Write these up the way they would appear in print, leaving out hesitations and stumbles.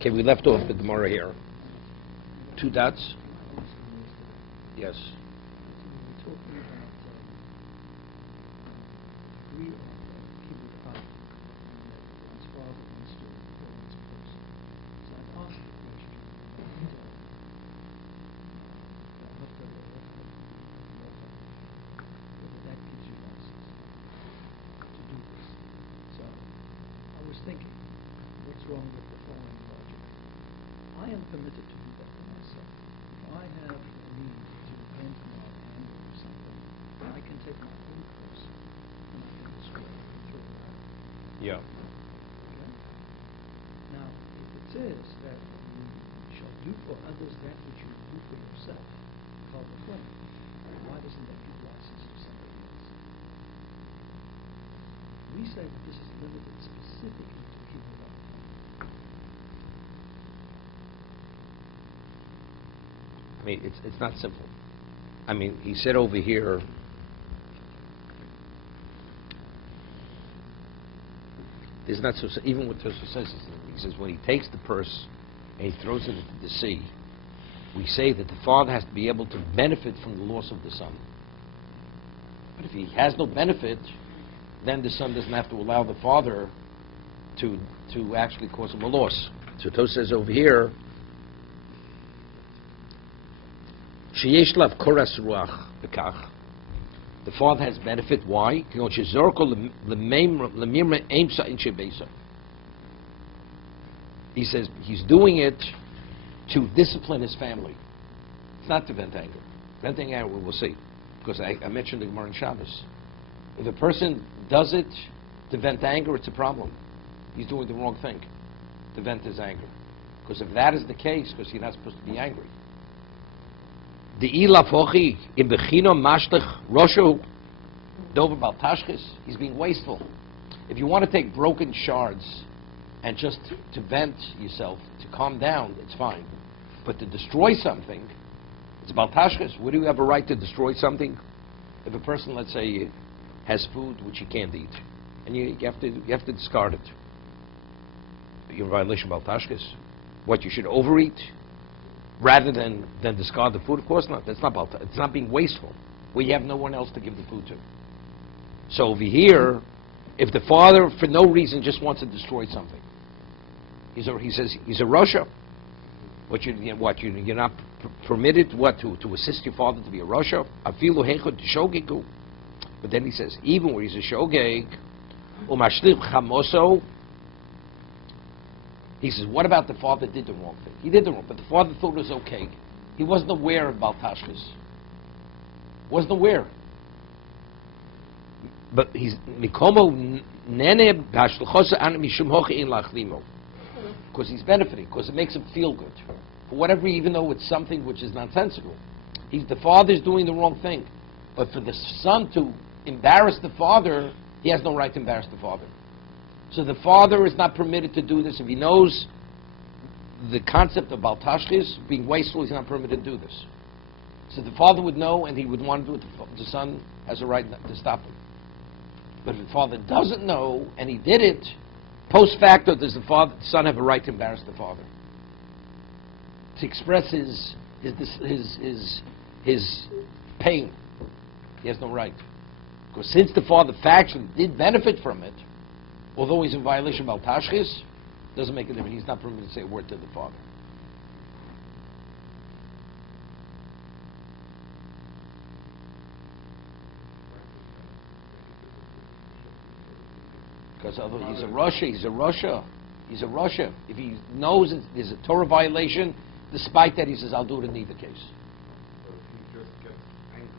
Okay, we left off the Gemara here. 2 dots? Yes. Yeah. Okay? Now, if it says that you shall do for others that which you do for yourself, called the flame, why doesn't that give license to somebody else? We say that this is limited specifically to Hebrew. I mean, it's not simple. I mean, he said over here, it's not so, even what Tosfos says, he says when he takes the purse and he throws it into the sea, we say that the father has to be able to benefit from the loss of the son. But if he has no benefit, then the son doesn't have to allow the father to actually cause him a loss. So Tosfos says over here, Sheyesh lav koras ruach bekach. The father has benefit. Why? He says he's doing it to discipline his family. It's not to vent anger. Venting anger, we'll see. Because I mentioned the Gemara in Shabbos. If a person does it to vent anger, it's a problem. He's doing the wrong thing to vent his anger. Because if that is the case, because you're not supposed to be angry. The ilafochi in bechino mashtach roshu dover baltashkis. He's being wasteful. If you want to take broken shards and just to vent yourself, to calm down, it's fine. But to destroy something, it's baltashkis. Would you have a right to destroy something? If a person, let's say, has food which he can't eat, and you have to discard it, you're in violation of baltashkis. What, you should overeat? Rather than discard the food? Of course not. That's not about that. It's not being wasteful where you have no one else to give the food to. So over here, if the father for no reason just wants to destroy something, he says he's a Rasha. You're not permitted to assist your father to be a Rasha? Afilu heichot shogigu. But then he says even where he's a shogeg, umashliv chamoso. He says, what about the father did the wrong thing? He did the wrong, but the father thought it was okay. He wasn't aware of baltashkis. Wasn't aware. But he's mikomo nene b'hashluchosa an mishum hochi in lachlimo. Because he's benefiting, because it makes him feel good. For whatever, even though it's something which is nonsensical. The father's doing the wrong thing. But for the son to embarrass the father, he has no right to embarrass the father. So the father is not permitted to do this. If he knows the concept of baltashkis, being wasteful, he's not permitted to do this. So the father would know, and he would want to do it. The son has a right to stop him. But if the father doesn't know, and he did it, post facto, does the son have a right to embarrass the father? To express his pain. He has no right. Because since the father factually did benefit from it, although he's in violation of baltashkis, doesn't make a difference. He's not permitted to say a word to the father. Because although he's a Rasha. If he knows there's a Torah violation, despite that he says, I'll do it in either case. So if he just gets angry,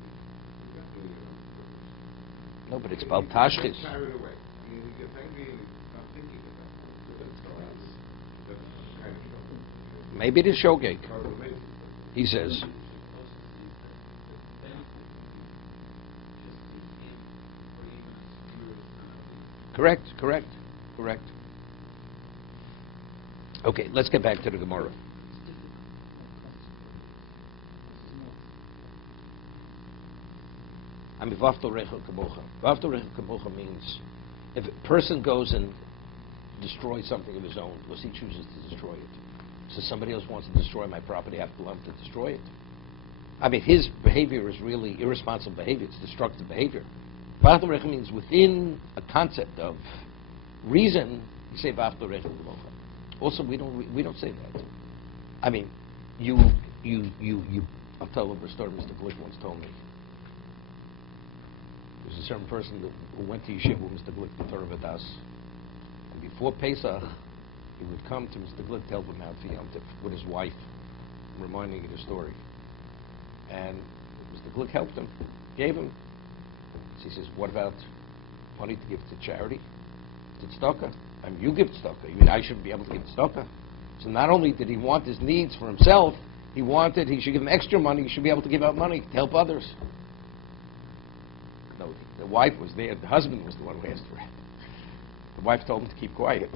he's not doing it on purpose. No, but it's baltashkis. He gets carried away. He gets angry and he's not thinking about it. So that's kind of shocking. Maybe it is shogeg. He says. Correct. Okay, let's get back to the Gemara. I mean, vafto rechel kamocha. Vafto rechel kamocha means if a person goes and destroy something of his own because he chooses to destroy it. So somebody else wants to destroy my property, I have to allow him to destroy it. I mean, his behavior is really irresponsible behavior. It's destructive behavior. V'achta l'recha means within a concept of reason, you say v'achta l'recha l'mocha. Also, we don't say that. I mean, I'll tell a story Mr. Glick once told me. There was a certain person who went to yeshiva with Mr. Glick, the Torah Vadas. And before Pesach, he would come to Mr. Glick to help him out for Yom Tov with his wife, reminding him the story. And Mr. Glick helped him, gave him. So he says, what about money to give to charity? To tzedakah? I mean, you give tzedakah. You mean I shouldn't be able to give tzedakah? So not only did he want his needs for himself, he should give him extra money, he should be able to give out money to help others. No, the wife was there, the husband was the one who asked for it. The wife told him to keep quiet.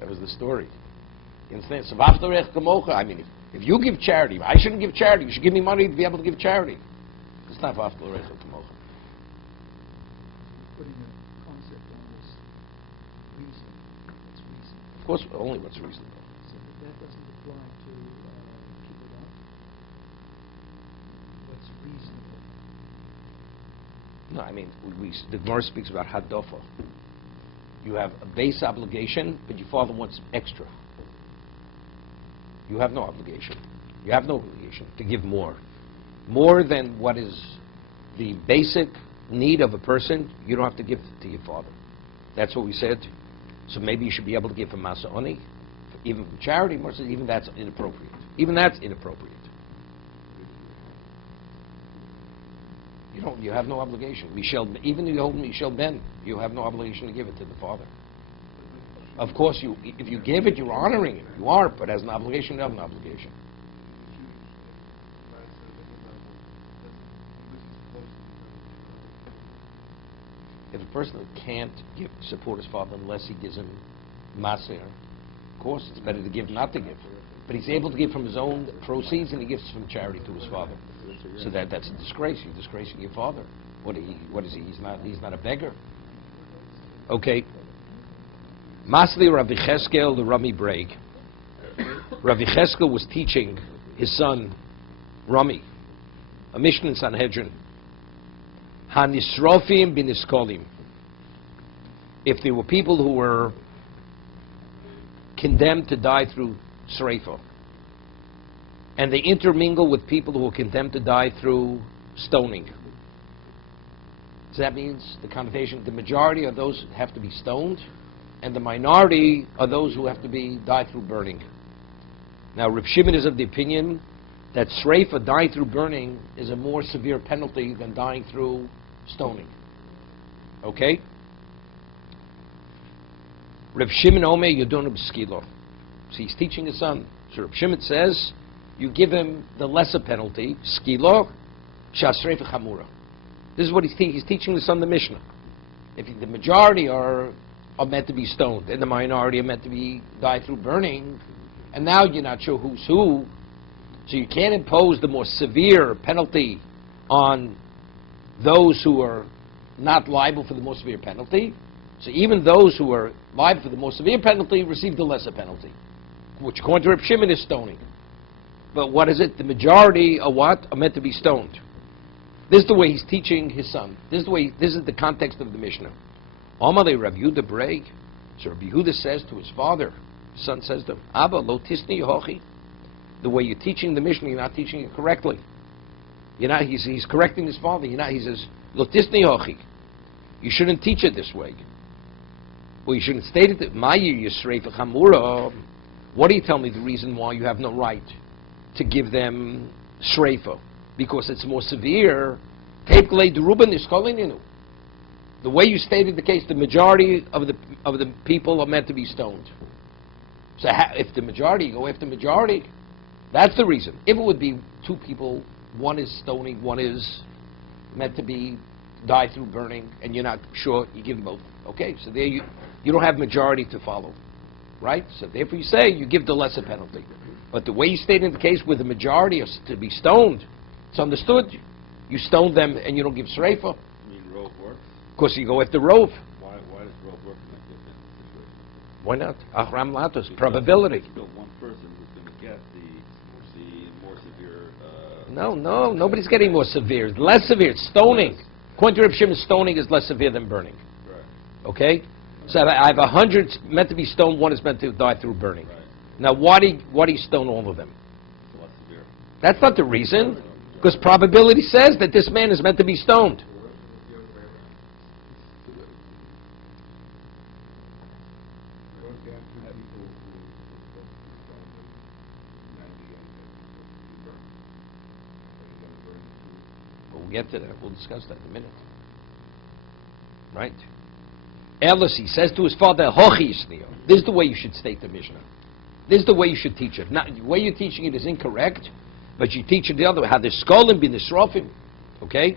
That was the story. You understand? So, I mean, if you give charity, I shouldn't give charity, you should give me money to be able to give charity. It's not v'afta l'recha kamocha. Putting a concept on this reason. What's reasonable? Of course, only what's reasonable. So that doesn't apply to kibbutz. What's reasonable? No, I mean, the Gemara speaks about hadofa. You have a base obligation, but your father wants extra. You have no obligation. You have no obligation to give more. More than what is the basic need of a person, you don't have to give to your father. That's what we said. So maybe you should be able to give for masa'oni, even for charity, even that's inappropriate. Even that's inappropriate. You have no obligation. Even if you hold Mishel Ben, you have no obligation to give it to the father. Of course, if you give it, you're honoring it. You are, but as an obligation, you have an obligation. If a person can't support his father unless he gives him maser, of course, it's better to give than not to give. But he's able to give from his own proceeds, and he gives from charity to his father. So that's a disgrace. You're disgracing your father. What is he? He's not a beggar. Okay. Masli Rabbi Cheskel, the Rami Breg. Rabbi Cheskel was teaching his son Rami a Mishnah in Sanhedrin. Hanisrofim biniskolim. If there were people who were condemned to die through sreifa, and they intermingle with people who are condemned to die through stoning. So that means the connotation, the majority of those have to be stoned, and the minority are those who have to die through burning. Now, Reb Shimon is of the opinion that sreifa, dying through burning, is a more severe penalty than dying through stoning. Okay? Reb Shimon Omer Yodonu b'skilo. So he's teaching his son. So Reb Shimon says, you give him the lesser penalty, skilo, shasreifa chamura. This is what he's teaching the son the Mishnah. If the majority are meant to be stoned, and the minority are meant to die through burning, and now you're not sure who's who, so you can't impose the more severe penalty on those who are not liable for the more severe penalty. So even those who are liable for the more severe penalty receive the lesser penalty, which according to Reb Shimon is stoning. But what is it? The majority are what? Are meant to be stoned. This is the way he's teaching his son. This is the context of the Mishnah. Amalei Rav Yehuda Breg. So Rav Yehuda says to his father, his son says to him, Abba, lo tisni yehochi. The way you're teaching the Mishnah, you're not teaching it correctly. He's correcting his father. He says, lo tisni yehochi. You shouldn't teach it this way. Well, you shouldn't state it that Mayi Yisreifa Chamura. What do you tell me the reason why you have no right to give them shreifa? Because it's more severe. The way you stated the case, the majority of the people are meant to be stoned. So if the majority, go after majority. That's the reason. If it would be two people, one is stoning, one is meant to die through burning, and you're not sure, you give them both. Okay, so there you don't have majority to follow, right? So therefore you say you give the lesser penalty. But the way you stated the case where the majority is to be stoned, it's understood. You stone them and you don't give sreifa. You mean rove works? Of course you go after rove. Why does rove work Why not? Achram latos, probability. Still one person who's going to get the more severe. No, nobody's getting more severe. It's less severe. It's stoning. According to Reb Shimon, stoning is less severe than burning. Right. Okay? So I have 100 meant to be stoned, one is meant to die through burning. Right. Now, why do you stone all of them? It's less severe. That's not the reason, because probability says that this man is meant to be stoned. We'll get to that. We'll discuss that in a minute. Right? Elis, he says to his father, Hochi Yisnio. This is the way you should state the Mishnah. This is the way you should teach it. Now, the way you're teaching it is incorrect, but you teach it the other way. How the skolim be nisrofim. Okay?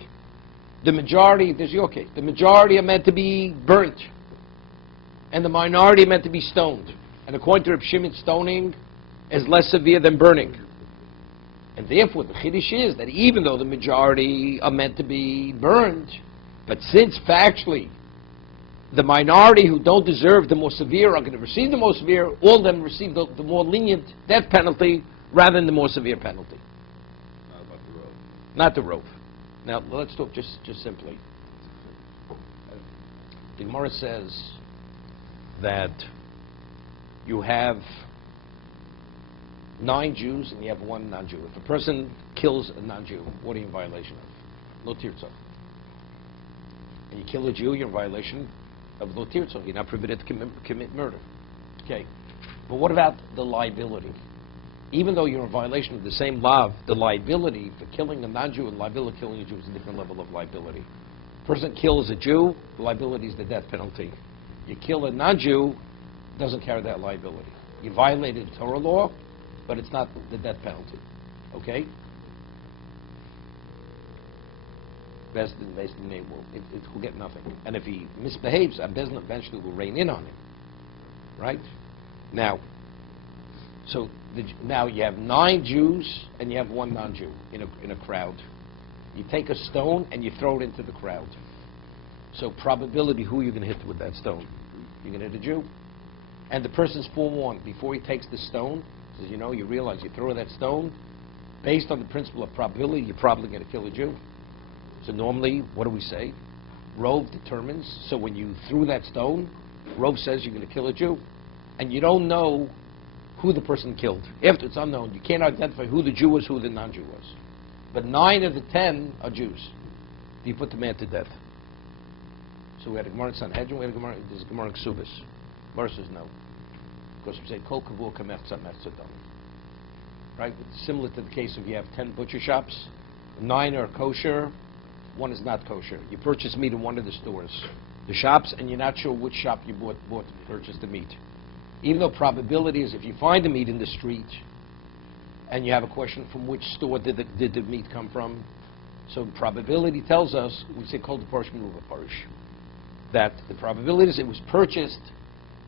The majority, this is your case, the majority are meant to be burnt, and the minority are meant to be stoned. And according to Reb Shimon, stoning is less severe than burning. And therefore, the chiddush is that even though the majority are meant to be burned, but since factually the minority who don't deserve the more severe are going to receive the more severe, all of them receive the more lenient death penalty rather than the more severe penalty. Not about the road. Not the rope. Now, let's talk just simply. The Gemara says that you have 9 Jews and you have 1 non-Jew. If a person kills a non-Jew, what are you in violation of? Lo tirtzah. And you kill a Jew, you're in violation of lo tirtzah. You're not permitted to commit murder. Okay. But what about the liability? Even though you're in violation of the same law, the liability for killing a non-Jew and liability for killing a Jew is a different level of liability. A person kills a Jew, the liability is the death penalty. You kill a non-Jew, doesn't carry that liability. You violated Torah law, but it's not the death penalty. Okay? Bezdin will get nothing. And if he misbehaves, Bezdin eventually will rein in on him. Right? Now, so now you have 9 Jews and you have 1 non-Jew in a crowd. You take a stone and you throw it into the crowd. So probability, who are you going to hit with that stone? You're going to hit a Jew. And the person's forewarned before he takes the stone. Says, you realize you throw that stone, based on the principle of probability, you're probably going to kill a Jew. So normally, what do we say? Rove determines. So when you threw that stone, Rove says you're going to kill a Jew. And you don't know who the person killed. After it's unknown, you can't identify who the Jew was, who the non-Jew was. But 9 of the 10 are Jews. Do you put the man to death? So we had a Gemara in Sanhedrin, we had a Gemara, there's a Gemara in Ksubis. Gemara says no. Because we say, Kol kavur kamertza mertzadam. Right? It's similar to the case of you have 10 butcher shops, 9 are kosher, 1 is not kosher. You purchase meat in one of the stores, the shops, and you're not sure which shop you bought to purchase the meat. Even though probability is if you find the meat in the street and you have a question from which store did the meat come from, so probability tells us, we say called the parsh minuva parsh, that the probability is it was purchased,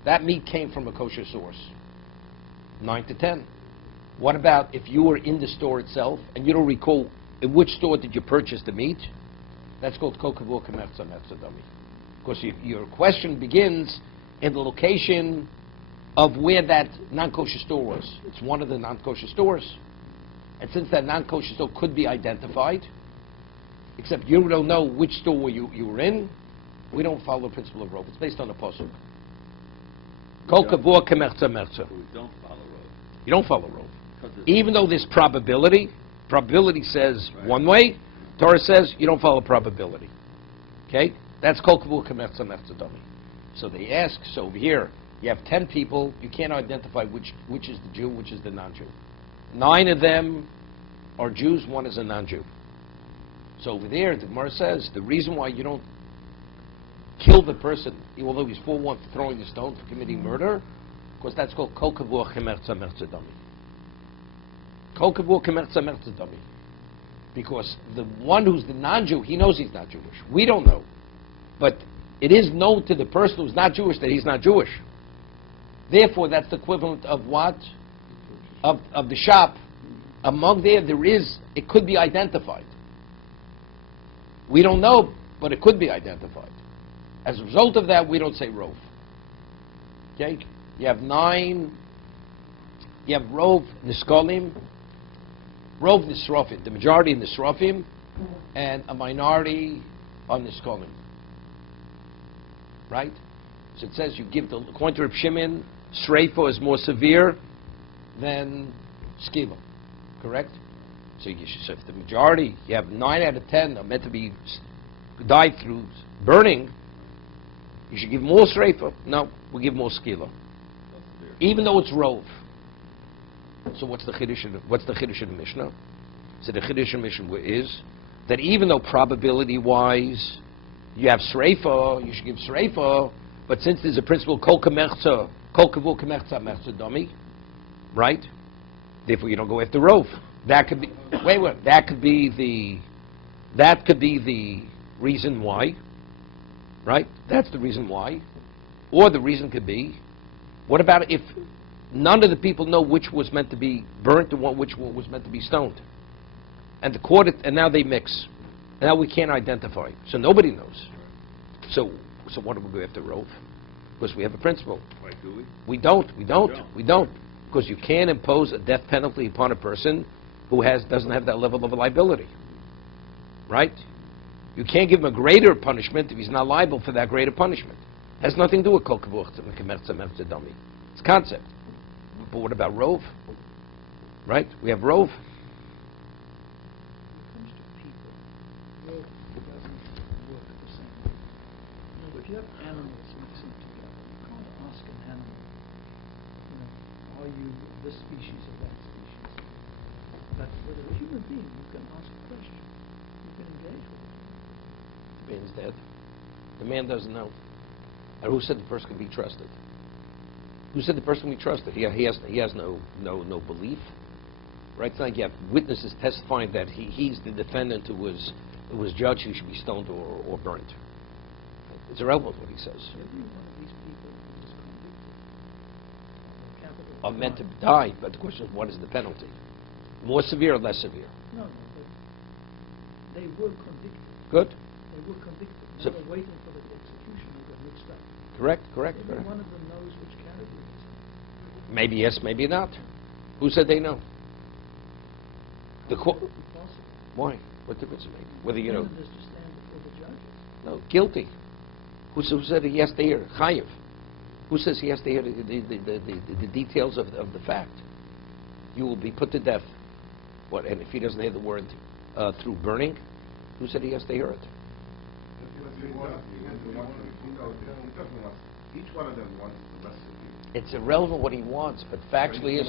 that meat came from a kosher source. 9 to 10. What about if you were in the store itself and you don't recall in which store did you purchase the meat? That's called kol kavur kamertza mertzadami. Because your question begins in the location of where that non-kosher store was. It's one of the non-kosher stores. And since that non-kosher store could be identified, except you don't know which store you were in, we don't follow the principle of Rove. It's based on a pasuk. Kol kavur kamertza mertza. We don't follow road. You don't follow Rove. Even though there's probability says right. one way, Torah says you don't follow probability. Okay? That's kol kavur kamertza mertzadami. So they ask, so over here, you have 10 people, you can't identify which is the Jew, which is the non-Jew. 9 of them are Jews, 1 is a non-Jew. So over there, the Gemara says, the reason why you don't kill the person, although he's forewarned for throwing the stone for committing murder, because that's called kol kavur kamertza mertzadami. Kol kavur kamertza mertzadami. Because the one who's the non-Jew, he knows he's not Jewish. We don't know. But it is known to the person who's not Jewish that he's not Jewish. Therefore, that's the equivalent of what? Of the shop. Among there is, it could be identified. We don't know, but it could be identified. As a result of that, we don't say Rove. Okay? You have 9, you have Rov Niskolim, Rov Nisrofim, the majority in Nisrofim, and a minority on Niskolim. Right? So it says you give the, according to Reb Shimon, Sreifa is more severe than Skila. Correct? So, so if the majority, you have 9 out of 10 are meant to be died through burning, you should give more Sreifa. No, we give more Skila. Even though it's Rov. So what's the Chiddush in the Mishnah? So the Chiddush in Mishnah is that even though probability-wise you have Sreifa, you should give Sreifa, but since there's a principle Kol Kamerza, Kol Kavul Kamerza Merza Domi, right? Therefore you don't go after Rov. That could be that could be the reason why, right? That's the reason why. Or the reason could be, what about if none of the people know which was meant to be burnt and which was meant to be stoned? And the court, and now they mix. And now we can't identify. So nobody knows. So what do we go after Rov? Because we have a principle. Why do we? We don't. Because you can't impose a death penalty upon a person who doesn't have that level of liability. Right? You can't give him a greater punishment if he's not liable for that greater punishment. It has nothing to do with Kol Kavuch Kemerza Merza Domi. It's concept. But what about Rov? Right? We have Rov. When it comes to people, Rov doesn't work the same way. You know, if you have animals mixing together, you can't ask an animal, are you this species or that species? But with a human being, you can ask a question. You can engage with it. The man's dead. The man doesn't know. And who said the person can be trusted? Who said the person can be trusted? He has no belief. Right? It's like you have witnesses testifying that he's the defendant who was judged, who should be stoned or burnt. It's irrelevant what he says. Every one of these people is convicted of capital Are meant to crime. die, but the question is, what is the penalty? More severe or less severe? No, but they were convicted. Good? They were convicted. So- Now they're waiting for the execution and got mixed up. Correct. Every one of them knows which category it's in. Maybe yes, maybe not. Who said they know? The How court. could it be possible? Why? What difference does it make? Whether you know. The defendant is to stand before the judges. No, guilty. Who said he has to hear? Chayiv. Who says he has to hear the details of the fact? You will be put to death. What? And if he doesn't hear the word through burning, who said he has to hear it? Each one of them wants the rest of you. It's irrelevant what he wants, but factually is.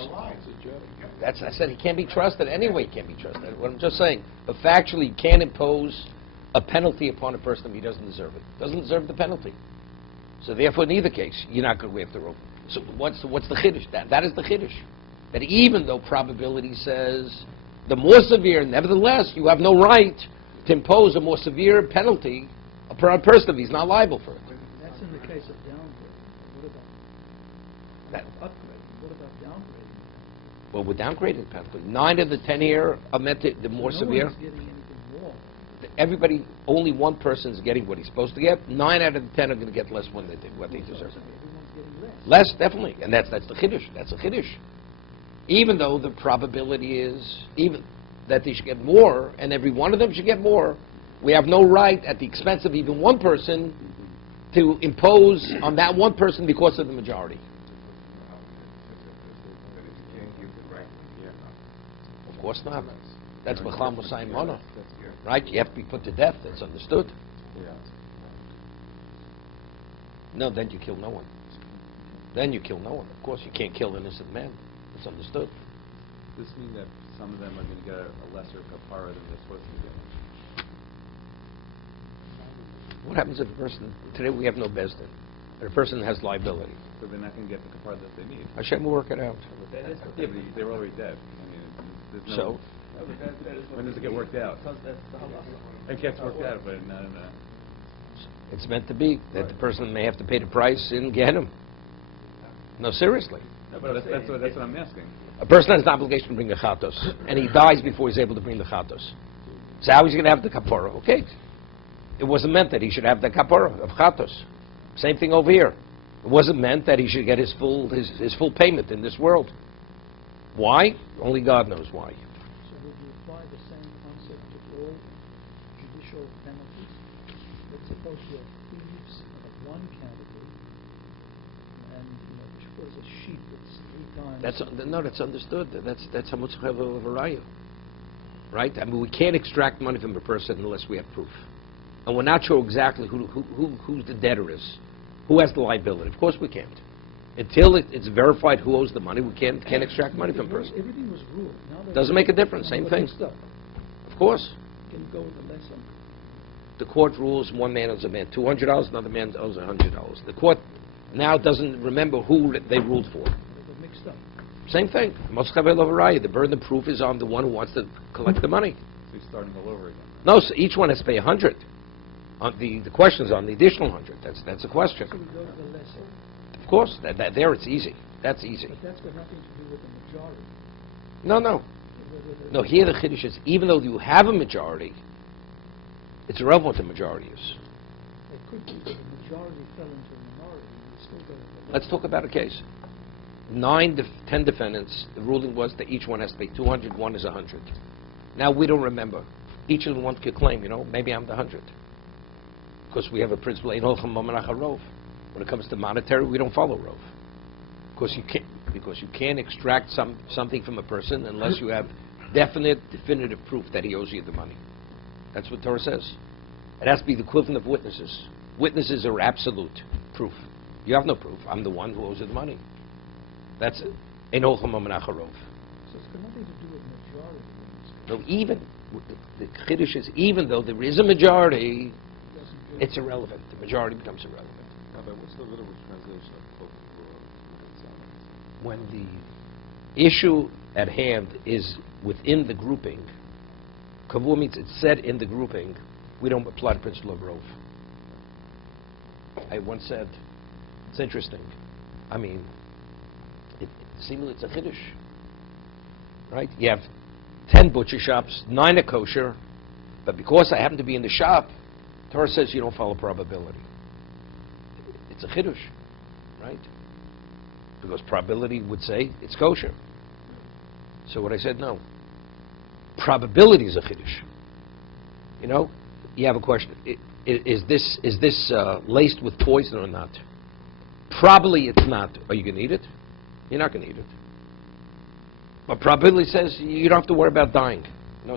That's I said he can't be trusted anyway. He can't be trusted. What I'm just saying, but factually, he can't impose a penalty upon a person if he doesn't deserve it. Doesn't deserve the penalty. So therefore, in either case, you're not going to have to rope. So what's the chiddush? That is the chiddush. That even though probability says the more severe, nevertheless, you have no right to impose a more severe penalty upon a person if he's not liable for it. That's in the case of downgrading. What about upgrading? What about downgrading? Well, we're downgrading the penalty. 9 of the 10 here are meant to, the more So severe. No one's getting anything more. Everybody, only one person is getting what he's supposed to get. 9 out of the 10 are going to get less when they what they deserve. Everyone's getting less. Less, definitely, and that's the chiddush. That's a chiddush. Even though the probability is even that they should get more, and every one of them should get more, we have no right at the expense of even one person to impose on that one person because of the majority. Of course not. That's B'chlam Musayim Mana. Right? You have to be put to death. That's understood. No, then you kill no one. Then you kill no one. Of course, you can't kill an innocent man. It's understood. Does this mean that some of them are going to get a lesser kapara than they're supposed to get? What happens if a person, today we have no bezdin, but a person has liability? So they're not going to get the kapara that they need. Hashem will work it out. Yeah, but they're already dead. I mean, there's no... So? When does it get worked out? It gets worked out, but not in a... It's meant to be that the person may have to pay the price in Gehenna. No, seriously. No, but that's what I'm asking. A person has an obligation to bring the chatos, and he dies before he's able to bring the chatos. So how is he going to have the kapara? Okay. It wasn't meant that he should have the kapara of chatos. Same thing over here. It wasn't meant that he should get his full payment in this world. Why? Only God knows why. So would you apply the same concept to all judicial penalties? Let's suppose you're thieves of one category, and there's a sheep that's 3 times. That's understood. That's how much of a raya, right? I mean, we can't extract money from a person unless we have proof, and we're not sure exactly who the debtor is, who has the liability. Of course, we can't. Until it's verified who owes the money, we can't extract money from a person. Everything was ruled. Now Doesn't make a difference. Same thing. Of course. Can go with the lesson. The court rules one man owes a man $200, another man owes $100. The court now doesn't remember who they ruled for. They're mixed up. Same thing. The burden of proof is on the one who wants to collect the money. So he's starting all over again. No, so each one has to pay 100. The question is on the additional 100. That's a question. So we go to the lesser. Of course, there it's easy. That's easy. But that's got nothing to do with the majority. No, here the chiddush is, even though you have a majority, it's irrelevant what the majority is. It could be that the majority fell into a minority. We still go to the lesser. Let's talk about a case. 10 defendants, the ruling was that each one has to pay 200, one is 100. Now, we don't remember. Each of them wants to claim, maybe I'm the 100. Because we have a principle, Ein Holchem Momenach HaRov. When it comes to monetary, we don't follow Rov. Because you can't extract something from a person unless you have definitive proof that he owes you the money. That's what Torah says. It has to be the equivalent of witnesses. Witnesses are absolute proof. You have no proof. I'm the one who owes you the money. That's it. Ein Holchem Momenach HaRov. So it's got nothing to do with majority. No, even the chiddush is, even though there is a majority, it's irrelevant. The majority becomes irrelevant. But what's the literal translation of when the issue at hand is within the grouping, kavua means it's said in the grouping, we don't apply the principle of rov. I once said, it's interesting. I mean, seemingly it's a chiddush, right? You have 10 butcher shops, 9 are kosher, but because I happen to be in the shop, Torah says you don't follow probability. It's a chiddush, right? Because probability would say it's kosher. So what I said, no. Probability is a chiddush. You have a question. Is this laced with poison or not? Probably it's not. Are you going to eat it? You're not going to eat it. But probability says you don't have to worry about dying.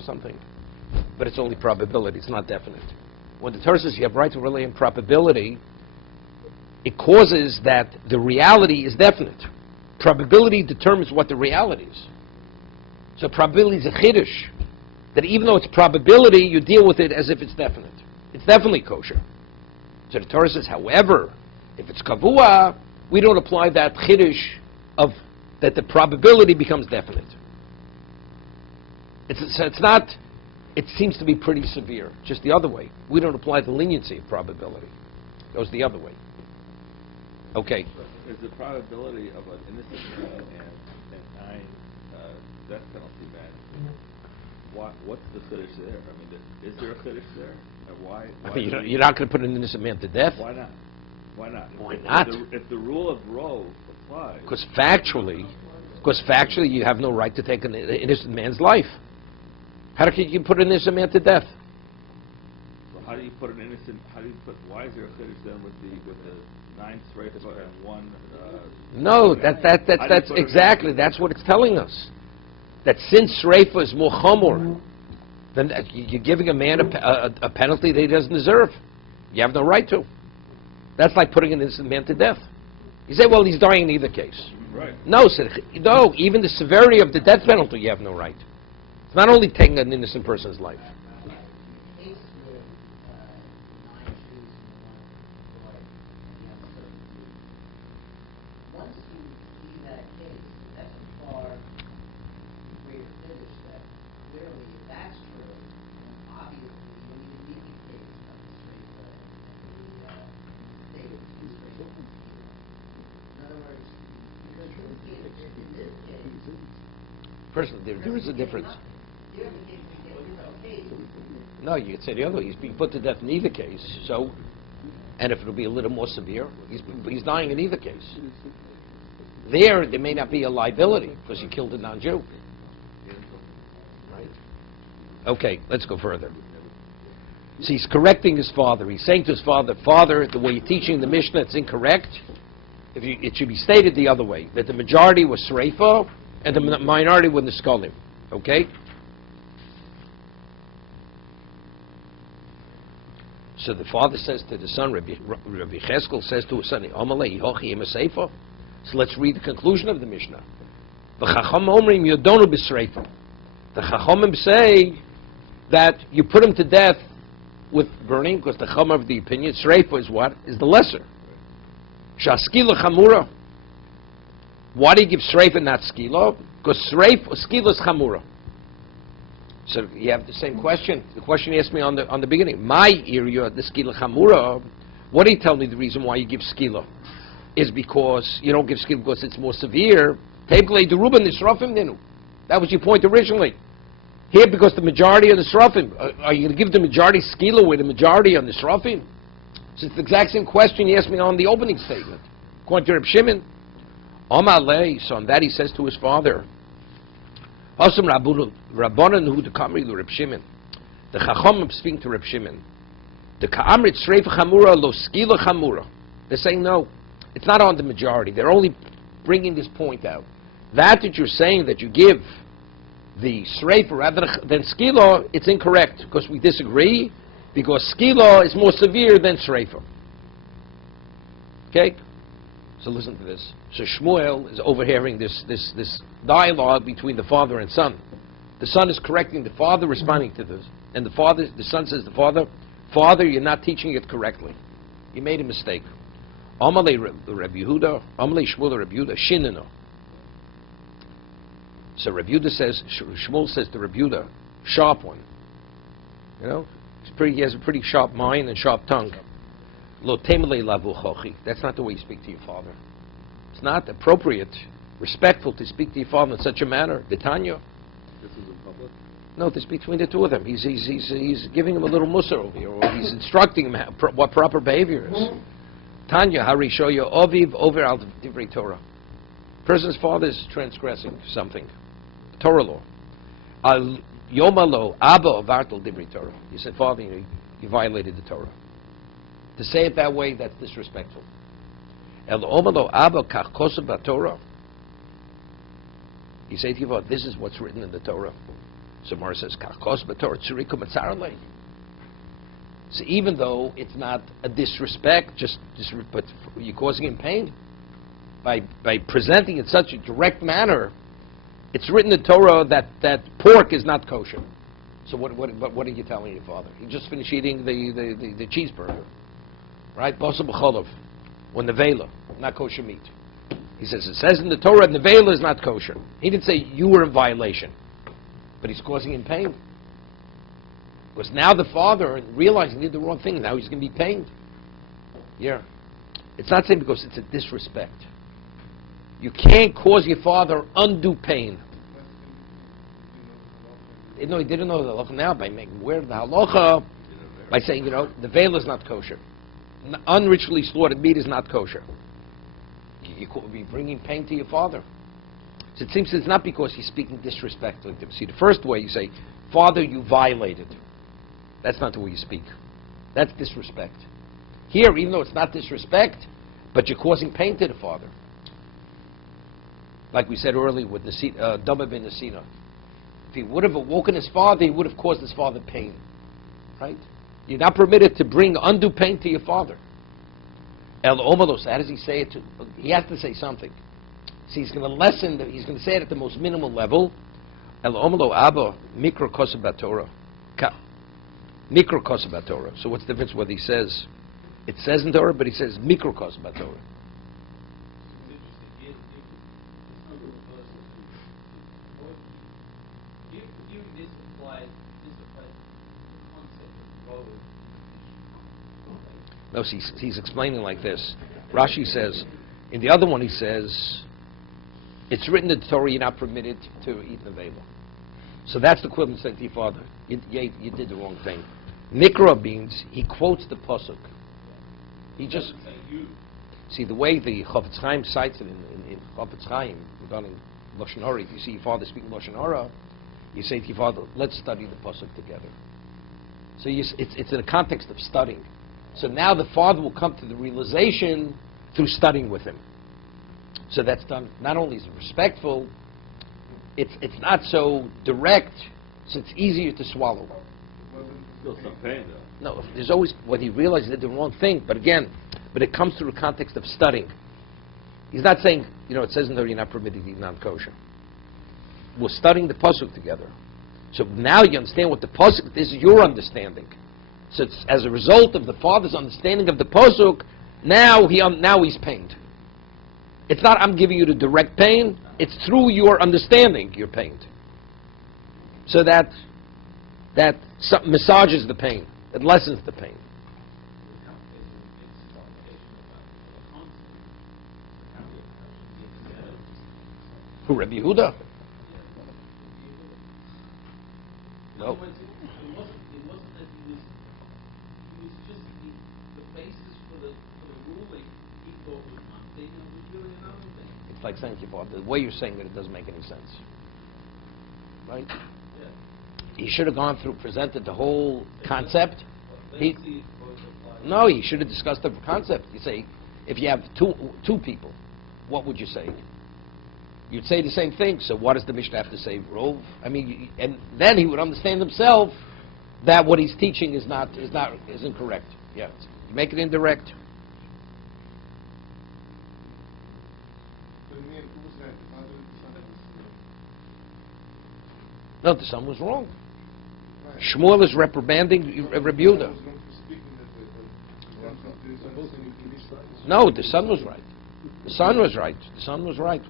Something. But it's only probability. It's not definite. When the Torah says you have right to rely on probability, it causes that the reality is definite. Probability determines what the reality is. So probability is a chiddush. That even though it's probability, you deal with it as if it's definite. It's definitely kosher. So the Torah says, however, if it's kavua, we don't apply that chiddush of that the probability becomes definite. It's not. It seems to be pretty severe. Just the other way. We don't apply the leniency of probability. It goes the other way. Okay. Is the probability of an innocent man and 9 death penalty man? What's the chiddush there? I mean, is there a chiddush there? And why I mean, you're not going to put an innocent man to death. Why not? Why not? Why not? If the rule of rove applies. Because factually, you have no right to take an innocent man's life. How can you put an innocent man to death? So how do you put an innocent? Why is there a chiddush then with the 9 straight and 1? No, that's exactly. That's what it's telling us. That since Sreifa is more chamor, then you're giving a man a penalty that he doesn't deserve. You have no right to. That's like putting an innocent man to death. You say, well, he's dying in either case. Right. No, even the severity of the death penalty, you have no right. It's not only taking an innocent person's life. Personally, there is a difference. No, you could say the other way. He's being put to death in either case. So And if it'll be a little more severe, he's dying in either case. There may not be a liability because you killed a non-Jew. Right? Okay, let's go further. So he's correcting his father. He's saying to his father, Father, the way you're teaching the Mishnah, it's incorrect. It should be stated the other way, that the majority was Sreifa and the minority were Niskolim. Okay? So the father says to the son, Rabbi Cheskel says to his son, Amalei hochi im seifa. So let's read the conclusion of the Mishnah. The Chacham omrim yodonu b'sreifa. The Chachamim say that you put him to death with burning, because the Chacham of the opinion, Sreifa is what? Is the lesser. Shaskila chamura. Why do you give Sreifa and not Skila? Because Skila is chamura. So you have the same question. The question you asked me on the beginning. My area, the Skila chamura. What do you tell me the reason why you give Skila? Is because you don't give Skila because it's more severe. That was your point originally. Here, because the majority of the Srafim, are you going to give the majority Skila with the majority on the Srafim? So it's the exact same question you asked me on the opening statement. According to Reb Shimon, Amalei, so on that he says to his father, Asum Rabbanan hu dekamri lu Reb Shimon. The Chachamim speaking to Reb Shimon. The Ka'amrit Sreifa Chamura lo Skila Chamura. They're saying no, it's not on the majority. They're only bringing this point out. That you're saying that you give the Sreifa rather than Skila, it's incorrect because we disagree. Because Skila is more severe than Sreifa. Okay? So listen to this. So Shmuel is overhearing this dialogue between the father and son. The son is correcting the father, responding to this. And the son says to the father, Father, you're not teaching it correctly. You made a mistake. Amalei Rabbi Yehuda, Amalei Shmuel Rabbi Yehuda, Shinino. So Rabbi Yehuda says, Shmuel says to Rabbi Yehuda, sharp one. You know? He has a pretty sharp mind and sharp tongue. Lo temelei lavu chochi. That's not the way you speak to your father. It's not appropriate, respectful to speak to your father in such a manner. Detanya. This is in public? No, this is between the two of them. He's giving him a little mussar over here, or he's instructing him what proper behavior is. Tanya, Hari Shoya, Oviv, over al divrei Torah. Person's father is transgressing something. Torah law. Al Yomalo, Abba Vartal Dibri Torah. You said, Father, you violated the Torah. To say it that way, that's disrespectful. El Omalo Abba Kachkosa Torah. You say to your father, this is what's written in the Torah. So Mara says, Kachkosa Torah, Tsurikum Atzarale. So even though it's not a disrespect, but you're causing him pain by presenting it in such a direct manner. It's written in Torah that pork is not kosher. So what are you telling your father? He just finished eating the cheeseburger, right? Basar b'cholov, or nevela, not kosher meat. He says it says in the Torah nevela is not kosher. He didn't say you were in violation, but he's causing him pain because now the father realizing he did the wrong thing. Now he's going to be pained. Yeah, it's not saying because it's a disrespect. You can't cause your father undue pain. No, he didn't know the halacha now by making aware of the halacha, by saying, the veil is not kosher. Unritually slaughtered meat is not kosher. You could be bringing pain to your father. So it seems it's not because he's speaking disrespectfully to him. See, the first way you say, Father, you violated. That's not the way you speak. That's disrespect. Here, even though it's not disrespect, but you're causing pain to the father. Like we said earlier with Dama ben Nesina. If he would have awoken his father, he would have caused his father pain. Right? You're not permitted to bring undue pain to your father. El Omalos, how does he say it? He has to say something. So he's going to he's going to say it at the most minimal level. El Omalo Abba, Mikro Kosabat Torah. Mikro Kosabat Torah. So what's the difference whether he says, it says in Torah, but he says Mikro Kosabat Torah. No, he's explaining like this. Rashi says, in the other one he says, it's written in the Torah you're not permitted to eat nevela. So that's the equivalent saying to your father, you did the wrong thing. Mikra means he quotes the pasuk. He just Doesn't say you. see the way the Chofetz Chaim cites it in Chofetz Chaim regarding Lashon Hara. If you see your father speaking Lashon Hara, you say to your father, "Let's study the pasuk together." So it's in the context of studying. So now the father will come to the realization through studying with him. So that's done. Not only is it respectful, it's not so direct, so it's easier to swallow. Still some pain, though. No, there's always when he realizes he did the wrong thing. But again, it comes through the context of studying. He's not saying, it says in there you're not permitted to eat non-kosher. We're studying the pasuk together. So now you understand what the pasuk. This is your understanding. So it's as a result of the father's understanding of the pasuk. Now he's pained. It's not I'm giving you the direct pain. It's through your understanding you're pained. So that massages the pain. It lessens the pain. Who, Rabbi Yehuda? No. It wasn't that he was just the basis for the ruling he thought was one thing and it was really another thing. It's like saying, the way you're saying it doesn't make any sense. Right? Yeah. He should have gone through, presented the whole concept. They see it both apply. No, he should have discussed the concept. You say, if you have two people, what would you say? You'd say the same thing. So what does the Mishnah have to say, Rov? I mean, and then he would understand himself that what he's teaching isn't correct. Yeah, you make it indirect. So in the end, who was right? The father or the son? No, the son was wrong. Right. Shmuel is reprimanding Rabbi Yehuda. Was going to speak that No, the son was right. The son was right. The son was right.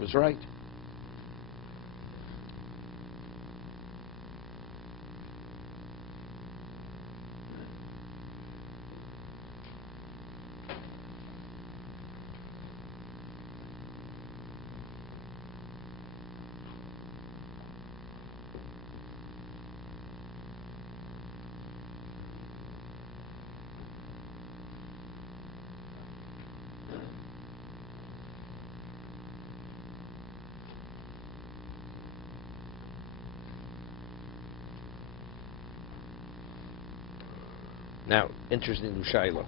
Now, interesting Lushaila.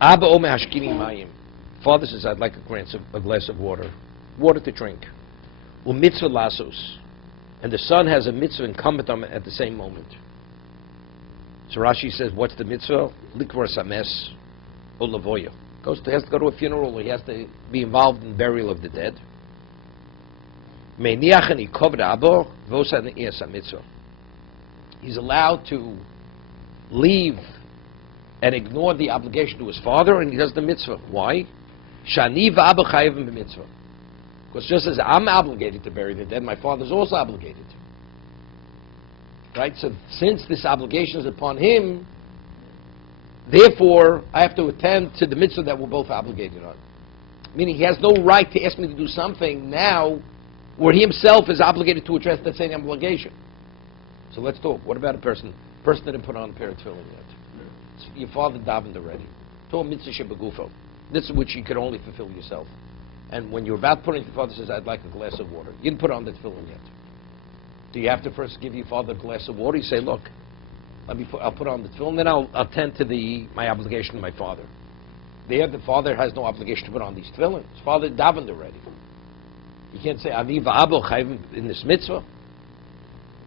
Abba Ome Hashkini Mayim. Father says, I'd like a glass of water. Water to drink. Mitzvah lasos. And the son has a mitzvah incumbent on him at the same moment. So Rashi says, what's the mitzvah? Likvar sames o lavoya. He has to go to a funeral, he has to be involved in the burial of the dead. Meiniach and ikoved abo, vosa ne'iyas mitzvah. He's allowed to leave and ignore the obligation to his father, and he does the mitzvah. Why? Shani v'abba chayivim b'mitzvah. Because just as I'm obligated to bury the dead, my father's also obligated. Right? So since this obligation is upon him, therefore I have to attend to the mitzvah that we're both obligated on. Meaning he has no right to ask me to do something now where he himself is obligated to address that same obligation. So let's talk. What about a person didn't put on a pair of tefillin yet? Your father davened already. To a mitzvah shebegufo. This is which you could only fulfill yourself. And when you're about to put it, your father says, I'd like a glass of water. You didn't put on the tefillin yet. Do you have to first give your father a glass of water? You say, look, I'll put on the tefillin, then I'll attend to my obligation to my father. There, the father has no obligation to put on these tefillin. His father davened already. You can't say, Ani va'abo chayim in this mitzvah.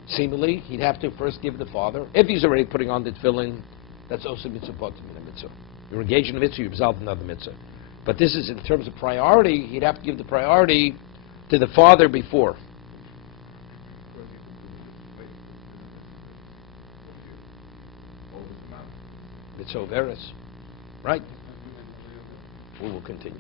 Seemingly, he'd have to first give the father. If he's already putting on the tefillin, that's also mitzvah potim in a mitzvah. You're engaged in a mitzvah, you resolve another mitzvah. But this is in terms of priority, he'd have to give the priority to the father before. Mitzvah veris. Right? We will continue.